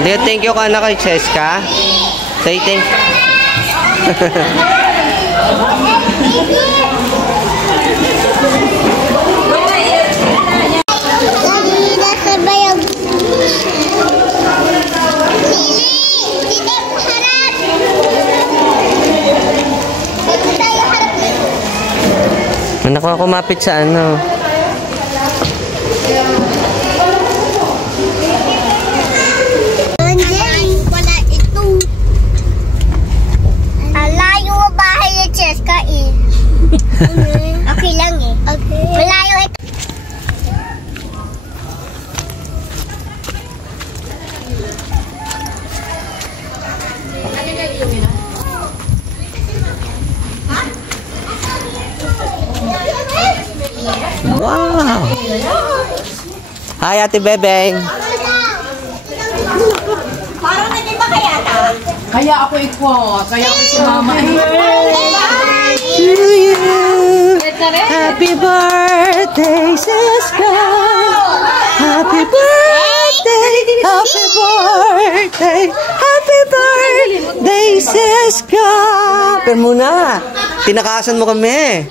Hindi, thank you ka na kay Cheska. Say thank you. Anak ko kumapit sa ano. Wala ito. Alayo mo bahay ni Cheska eh. Okay lang eh. Okay. Malayo ito. Wow! Hi, Ate Bebeng! Parang naging ba kaya ta? Kaya ako ikwa. Kaya ako si Mama. To you! Happy birthday, Cheska! Happy birthday! Happy birthday! Happy birthday, Cheska! Pero muna, tinakasan mo kami.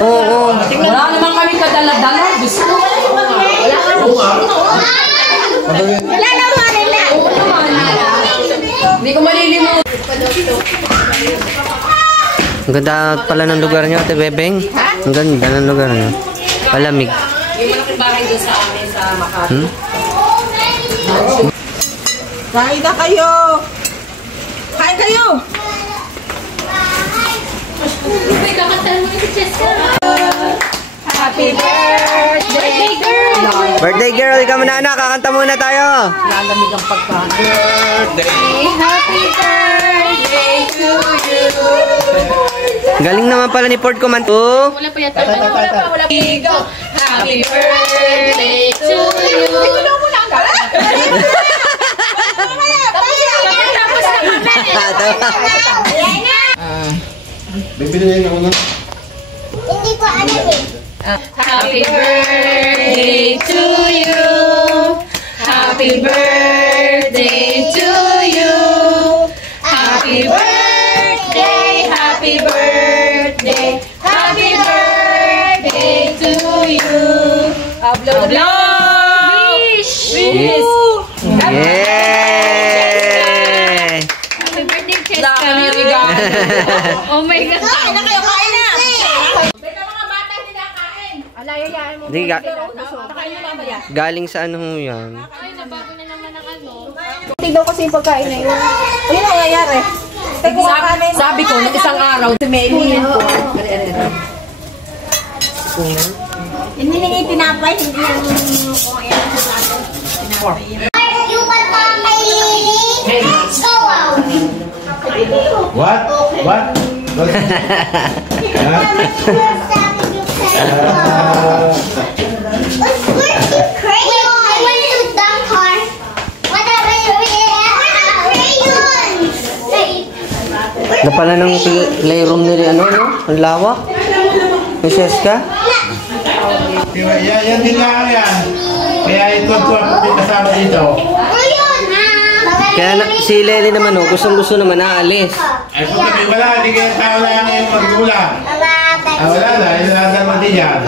Oo. Wala naman kami kadala-dala. Gusto ko. Wala naman nila. Hindi ko malilimutan. Ang ganda pala ng lugar niyo, Ate Bebeng. Ang ganda ng lugar niyo. Palamig. Yung malaking bahay doon sa amin sa Makati. Kain na kayo! Kain kayo! May kakatan mo yung Cheska. Happy birthday, girl! Birthday girl, ikaw muna anak. Kakanta muna tayo. Lalamig ang pagkain. Happy birthday to you! Galing naman pala ni Ford Command. Oh. Wala pa yata. Wala pa. Happy birthday to you! Ito mo lang ka? Bibili ako na. Hindi ko alam eh. Happy birthday to you! Happy birthday to you! Happy birthday! Happy birthday! Happy birthday to you! Blow, blow! Wish! Wish! Yay! Happy birthday, Cheska. Dami regalo. Oh my God. Kain na kayo! Kain na! Di, galing sa ano yan? Ay, nabago na naman ang ano. Tignan kasi yung pagkain na yun. Ano yung nangyayari? Sabi ko, na isang araw, si Meli. Hindi nang itinapay, hindi yung kung ayan ang plato. Yung patapay lili, go out. What? What? Na pala ng playroom nila ano, no? Ang lawak. May Cheska. Yan din lang yan. Kaya ito po kasama dito. Kaya si Lely naman, oh, gustong-gusto naman aalis. Ay po kami wala, hindi kaya tao lang yung maggulang. Wala na, ilalagay mo din yan.